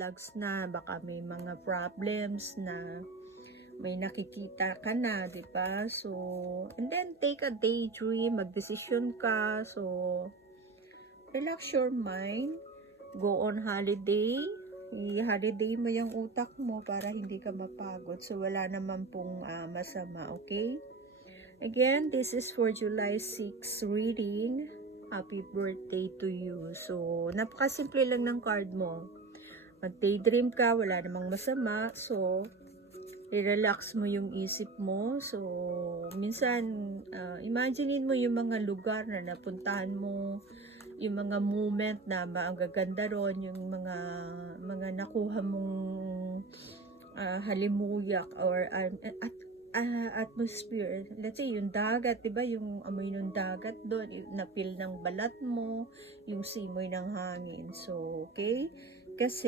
flags na, baka may mga problems na may nakikita ka na, di ba? So, and then take a daydream, magdesisyon ka. So, relax your mind, go on holiday, i-holiday mo yung utak mo para hindi ka mapagod. So, wala naman pong masama, okay? Again, this is for July 6 reading. Happy birthday to you. So, napakasimple lang ng card mo. Mag-daydream ka, wala namang masama. So, i-relax mo yung isip mo. So, minsan, imaginein mo yung mga lugar na napuntahan mo, yung mga moment na magaganda ron, yung mga nakuha mong halimuyak or atmosphere. Let's say, yung dagat, diba? Yung amoy ng dagat doon, napil ng balat mo, yung simoy ng hangin. So, okay? Kasi